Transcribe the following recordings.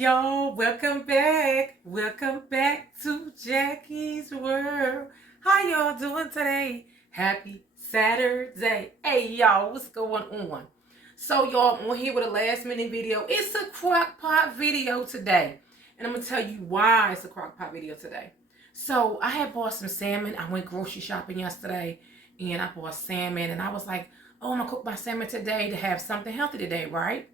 y'all, welcome back. Welcome back to Jackie's World. How y'all doing today? Happy Saturday. Hey y'all, what's going on? So y'all, I'm on here with a last minute video. It's a Crockpot video today. And I'm going to tell you why it's a Crockpot video today. So I had bought some salmon. I went grocery shopping yesterday and I bought salmon. And I was like, oh, I'm going to cook my salmon today to have something healthy today, right?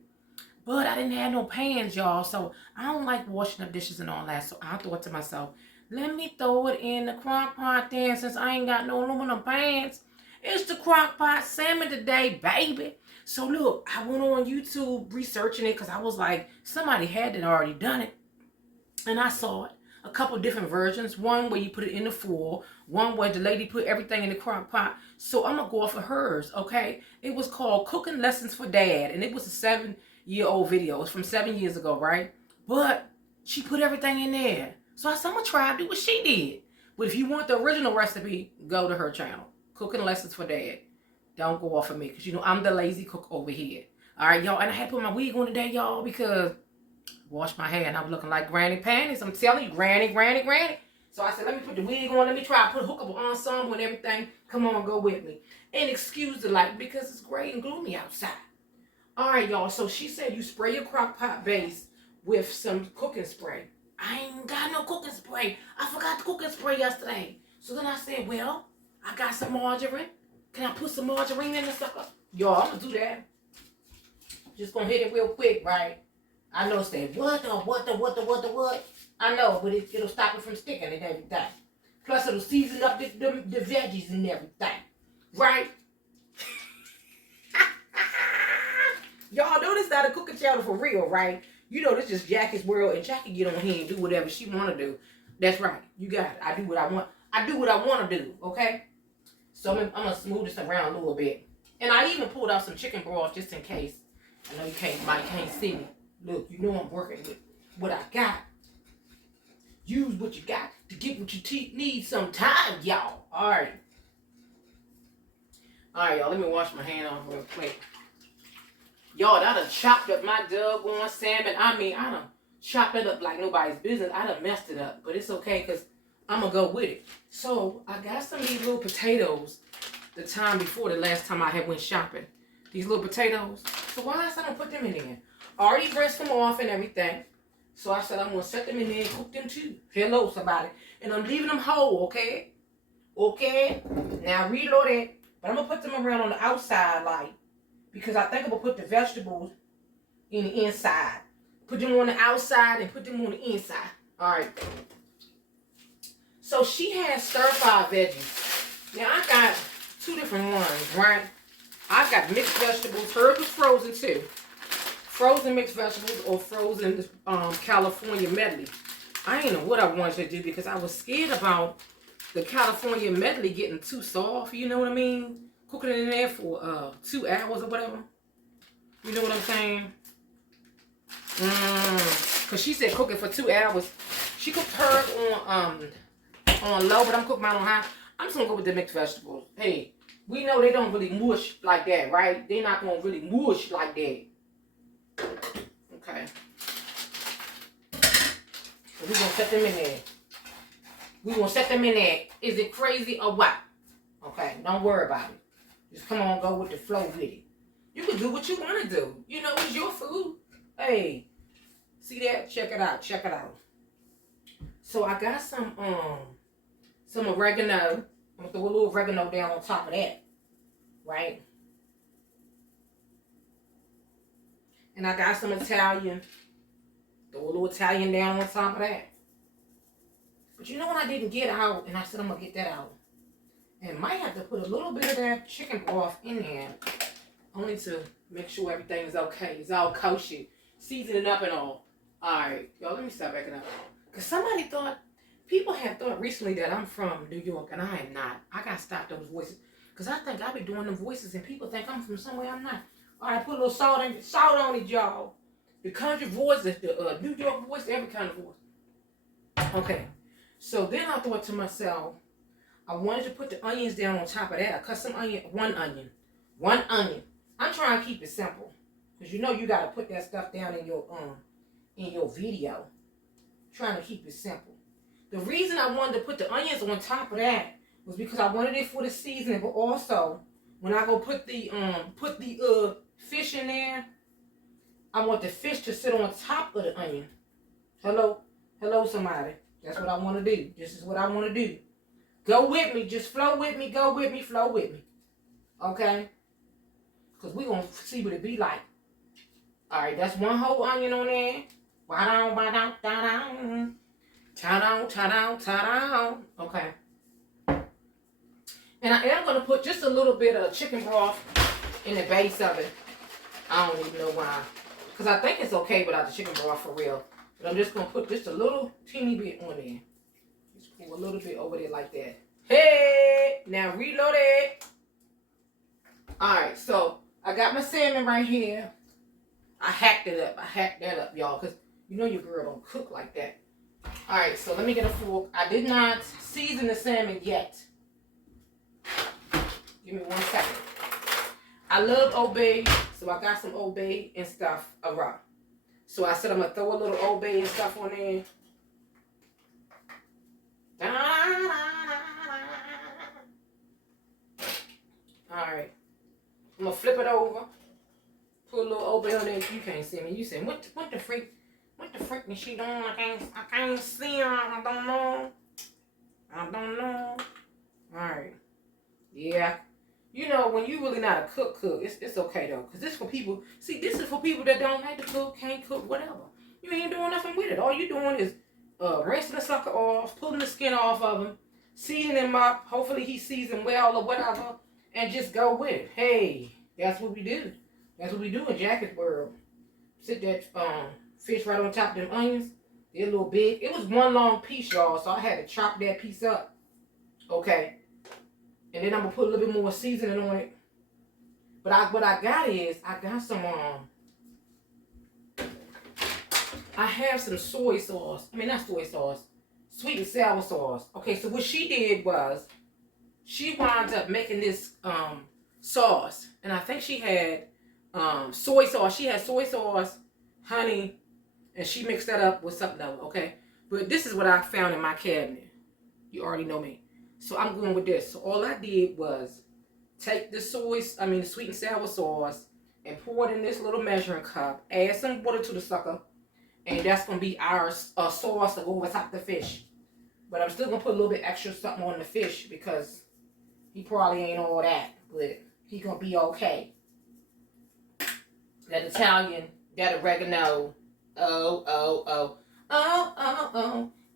But I didn't have no pans, y'all. So I don't like washing up dishes and all that. So I thought to myself, let me throw it in the crock pot then since I ain't got no aluminum pans. It's the crock pot salmon today, baby. So look, I went on YouTube researching it because I was like, somebody had already done it. And I saw it. A couple different versions. One where you put it in the foil. One where the lady put everything in the crock pot. So I'm going to go off of hers, okay? It was called Cooking Lessons for Dad. And it was a 7-year-old video. It's from 7 years ago, right? But she put everything in there. So I said, I'm going to try to do what she did. But if you want the original recipe, go to her channel. Cooking Lessons for Dad. Don't go off of me. Because, you know, I'm the lazy cook over here. All right, y'all. And I had to put my wig on today, y'all, because wash my hair and I was looking like Granny Panties. I'm telling you, Granny. So I said, let me put the wig on. Let me try to put a hook up ensemble and everything. Come on, go with me. And excuse the light because it's gray and gloomy outside. All right, y'all. So she said you spray your crock pot base with some cooking spray. I ain't got no cooking spray. I forgot the cooking spray yesterday. So then I said, well, I got some margarine. Can I put some margarine in the sucker? Y'all, I'm going to do that. Just going to hit it real quick, right? I know say, what? I know, but it'll stop it from sticking and everything. Plus, it'll season up the veggies and everything. Right? Y'all know this not a cooking channel for real, right? You know this is Jackie's World, and Jackie get on here and do whatever she want to do. That's right. You got it. I do what I want. I do what I want to do, okay? So I'm going to smooth this around a little bit. And I even pulled out some chicken broth just in case. I know you can't see me. Look, you know I'm working with what I got. Use what you got to get what you need sometime, y'all. All right. All right, y'all. Let me wash my hand off real quick. Y'all, I done chopped up my doggone salmon. I mean, I done chopped it up like nobody's business. I done messed it up. But it's okay because I'm going to go with it. So, I got some of these little potatoes the time before the last time I had went shopping. These little potatoes. So, why else I don't put them in there? I already rinsed them off and everything. So I said I'm going to set them in there and cook them too. Hello, somebody. And I'm leaving them whole, okay? Okay? Now reload it. But I'm going to put them around on the outside, like, because I think I'm going to put the vegetables in the inside. Put them on the outside and put them on the inside. All right. So she has stir-fried veggies. Now, I got two different ones, right? I got mixed vegetables. Hers was frozen too. Frozen mixed vegetables or frozen California medley. I ain't know what I wanted to do because I was scared about the California medley getting too soft. You know what I mean? Cooking it in there for 2 hours or whatever. You know what I'm saying? Because she said cook it for 2 hours. She cooked hers on low, but I'm cooking mine on high. I'm just going to go with the mixed vegetables. Hey, we know they don't really mush like that, right? They're not going to really mush like that. Okay. So we're going to set them in there. We're going to set them in there. Is it crazy or what? Okay, don't worry about it. Just come on, go with the flow with it. You can do what you want to do. You know, it's your food. Hey, see that? Check it out. Check it out. So I got some oregano. I'm going to throw a little oregano down on top of that. Right? And I got some Italian. Throw a little Italian down on top of that. But you know what I didn't get out? And I said I'm going to get that out. And might have to put a little bit of that chicken broth in there. Only to make sure everything is okay. It's all kosher. Season it up and all. Alright. Y'all, let me stop backing up. Because somebody thought, people have thought recently that I'm from New York. And I am not. I got to stop those voices. Because I think I be doing them voices and people think I'm from somewhere I'm not. All right, put a little salt on it, y'all. The country voice, the New York voice, every kind of voice. Okay. So then I thought to myself, I wanted to put the onions down on top of that. I cut some onion, one onion. I'm trying to keep it simple. Because you know you got to put that stuff down in your in your video. Trying to keep it simple. The reason I wanted to put the onions on top of that was because I wanted it for the seasoning, but also when I go put the fish in there, I want the fish to sit on top of the onion. Hello somebody. That's what I want to do. This is what I want to do. Go with me. Just flow with me. Go with me. Flow with me. Okay? Because we're going to see what it be like. All right, that's one whole onion on there. Ba-down. Ta-down. Okay. And I am going to put just a little bit of chicken broth in the base of it. I don't even know why. Because I think it's okay without the chicken broth for real. But I'm just going to put just a little teeny bit on there. Just pour a little bit over there like that. Hey! Now reload it. Alright, so I got my salmon right here. I hacked it up. I hacked that up, y'all. Because you know your girl don't cook like that. Alright, so let me get a fork. I did not season the salmon yet. Give me 1 second. I love Old Bay, so I got some Old Bay and stuff around. So I said I'm going to throw a little Old Bay and stuff on there. Alright. I'm going to flip it over. Put a little Old Bay on there. You can't see me. You say, what the freak? What the freak is she doing? I can't see her. I don't know. Alright. Yeah. You know, when you really not a cook, it's okay though. Because this is for people, see, this is for people that don't like to cook, can't cook, whatever. You ain't doing nothing with it. All you doing is rinsing the sucker off, pulling the skin off of him, seasoning him up. Hopefully he seasoned well or whatever. And just go with it. Hey, that's what we do. That's what we do in Jackie's world. Sit that fish right on top of them onions. They're a little big. It was one long piece, y'all, so I had to chop that piece up. Okay. And then I'm going to put a little bit more seasoning on it. But what I got is, I got some, I have some soy sauce. I mean, not soy sauce. Sweet and sour sauce. Okay, so what she did was, she wound up making this sauce. And I think she had soy sauce. She had soy sauce, honey, and she mixed that up with something else, okay? But this is what I found in my cabinet. You already know me. So I'm going with this. So all I did was take the sweet and sour sauce and pour it in this little measuring cup. Add some water to the sucker. And that's going to be our sauce to go over top the fish. But I'm still going to put a little bit extra something on the fish because he probably ain't all that. But he going to be okay. That Italian, that oregano. Oh.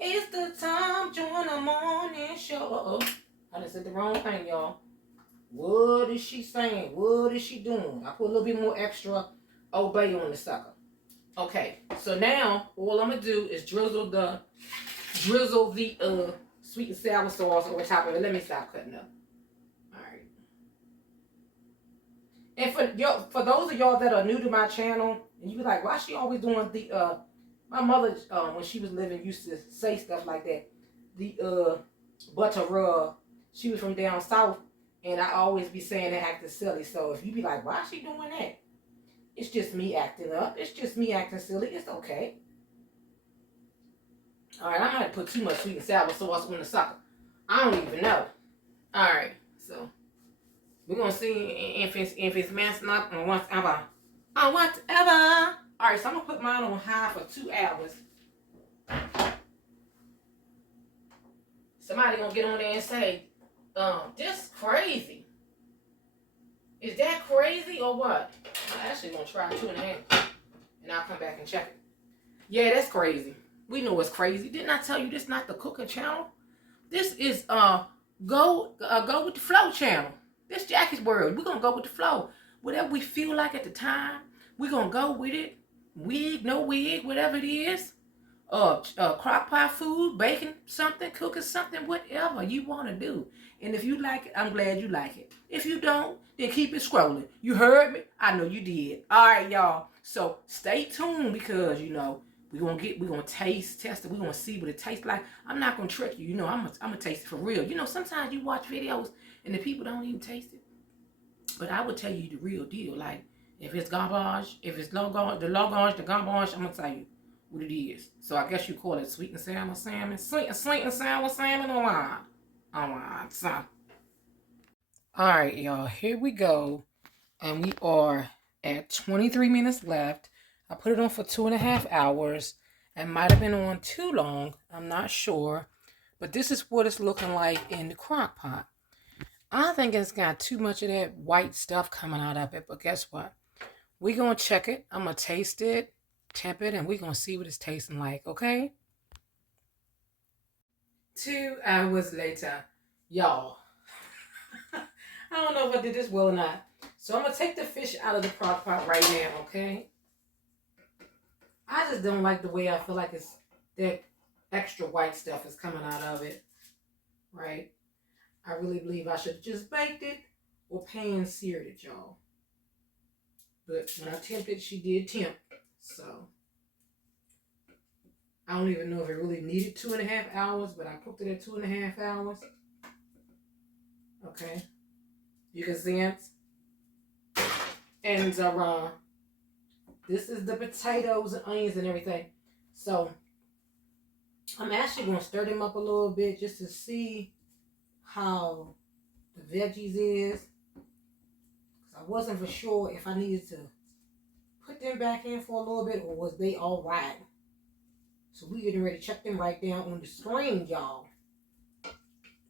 It's the Tom Joyner Morning Show. I just said the wrong thing, y'all. What is she saying? What is she doing? I put a little bit more extra Old Bay on the sucker. Okay, so now all I'm gonna do is drizzle the sweet and sour sauce over top of it. Let me stop cutting up. All right. And for those of y'all that are new to my channel, and you be like, why is she always doing the my mother, when she was living, used to say stuff like that. The butter rub. She was from down south, and I always be saying that acting silly. So if you be like, why is she doing that? It's just me acting up. It's just me acting silly. It's okay. All right, I might put too much sweet and sour sauce on the sucker. I don't even know. All right, so we're gonna see if it's messing up or whatever. Or whatever. All right, so I'm going to put mine on high for 2 hours. Somebody going to get on there and say, this crazy. Is that crazy or what? I'm actually going to try 2.5. And I'll come back and check it. Yeah, that's crazy. We know it's crazy. Didn't I tell you this is not the cooking channel? This is go with the flow channel. This Jackie's World. We're going to go with the flow. Whatever we feel like at the time, we're going to go with it. Wig, no wig, whatever it is. Crockpot food, baking something, cooking something, whatever you want to do. And if you like it, I'm glad you like it. If you don't, then keep it scrolling. You heard me? I know you did. All right, y'all. So stay tuned because, you know, we're gonna test it. We're gonna see what it tastes like. I'm not gonna trick you. You know, I'm gonna taste it for real. You know, sometimes you watch videos and the people don't even taste it. But I would tell you the real deal. Like, if it's garbage, if it's the garbage, I'm going to tell you what it is. So I guess you call it sweet and sour salmon. Sweet and sour salmon on so. Alright, y'all, here we go. And we are at 23 minutes left. I put it on for 2.5 hours. It might have been on too long. I'm not sure. But this is what it's looking like in the crock pot. I think it's got too much of that white stuff coming out of it. But guess what? We're going to check it. I'm going to taste it, temp it, and we're going to see what it's tasting like, okay? 2 hours later. Y'all. I don't know if I did this well or not. So I'm going to take the fish out of the crock pot right now, okay? I just don't like the way I feel like it's that extra white stuff is coming out of it, right? I really believe I should have just baked it or pan-seared it, y'all. But when I tempted, she did tempt. So I don't even know if it really needed 2.5 hours, but I cooked it at 2.5 hours. Okay. You can see it. And this is the potatoes and onions and everything. So I'm actually going to stir them up a little bit just to see how the veggies is. Because I wasn't for sure if I needed to put them back in for a little bit or was they all right. So we getting ready to check them right down on the screen, y'all.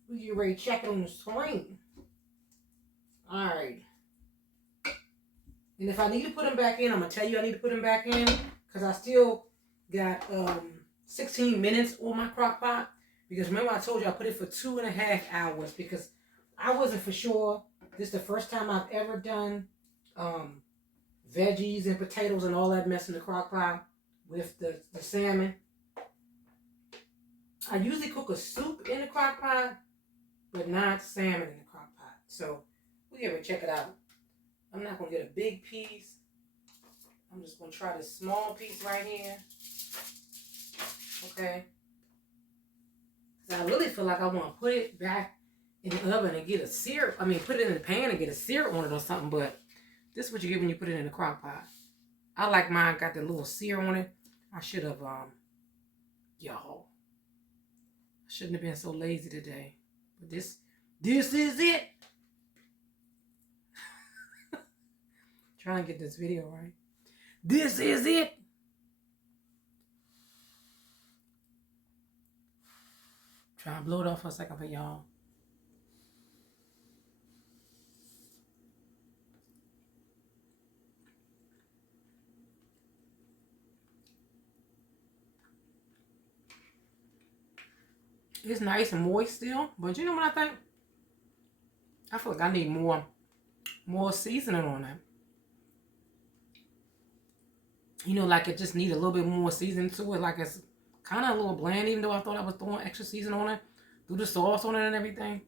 We getting ready to check it on the screen. Alright. And if I need to put them back in, I'm going to tell you I need to put them back in. Because I still got 16 minutes on my crock pot. Because remember I told you I put it for 2.5 hours. Because I wasn't for sure. This is the first time I've ever done veggies and potatoes and all that mess in the crock pot with the salmon. I usually cook a soup in the crock pot, but not salmon in the crock pot. So we're going to check it out. I'm not going to get a big piece. I'm just going to try this small piece right here. Okay. Because I really feel like I want to put it back in the oven and get a sear. I mean, put it in the pan and get a sear on it or something. But this is what you get when you put it in the crock pot. I like mine got the little sear on it. I should have, y'all. I shouldn't have been so lazy today. But this is it. Trying to get this video right. This is it. Try to blow it off for a second for y'all. It's nice and moist still, but you know what I think? I feel like I need more seasoning on that. You know, like it just needs a little bit more seasoning to it. Like it's kind of a little bland, even though I thought I was throwing extra seasoning on it. Do the sauce on it and everything.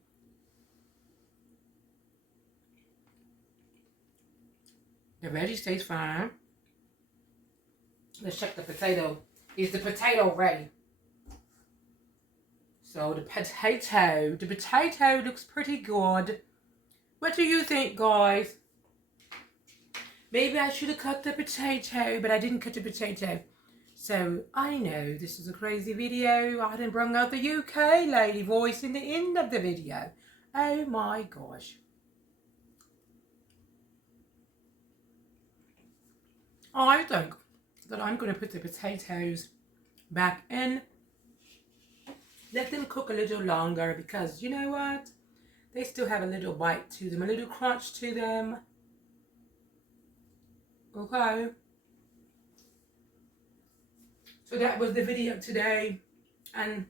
The veggies taste fine. Let's check the potato. Is the potato ready? So the potato looks pretty good. What do you think, guys? Maybe I should have cut the potato, but I didn't cut the potato. So I know this is a crazy video. I didn't bring out the UK lady voice in the end of the video. Oh my gosh. I think that I'm going to put the potatoes back in. Let them cook a little longer because you know what? They still have a little bite to them, a little crunch to them. Okay. So that was the video today. And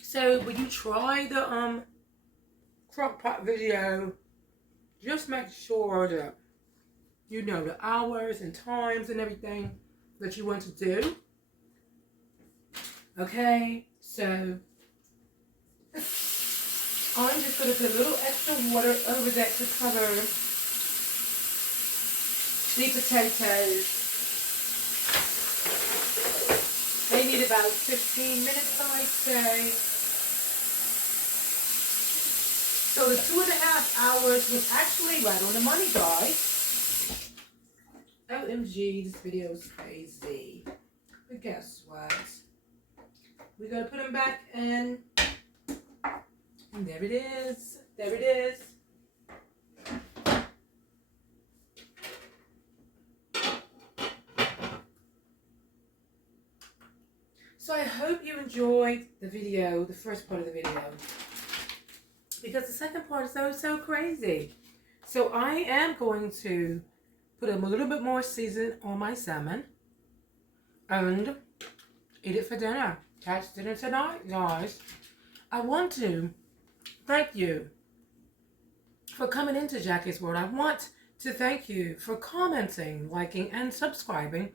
so when you try the Crockpot video, just make sure that you know the hours and times and everything that you want to do. Okay, so I'm just going to put a little extra water over that to cover the potatoes. They need about 15 minutes, I'd say. So the 2.5 hours was actually right on the money, guys. OMG, this video is crazy. But guess what? We gotta put them back in. And there it is. There it is. So I hope you enjoyed the video, the first part of the video. Because the second part is so crazy. So I am going to put a little bit more season on my salmon. And eat it for dinner. Catch dinner tonight, guys. I want to thank you for coming into Jackie's World. I want to thank you for commenting, liking, and subscribing.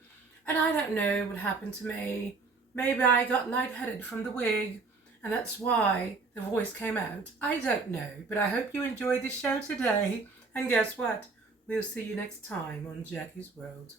And I don't know what happened to me. Maybe I got lightheaded from the wig, and that's why the voice came out. I don't know, but I hope you enjoyed the show today. And guess what? We'll see you next time on Jackie's World.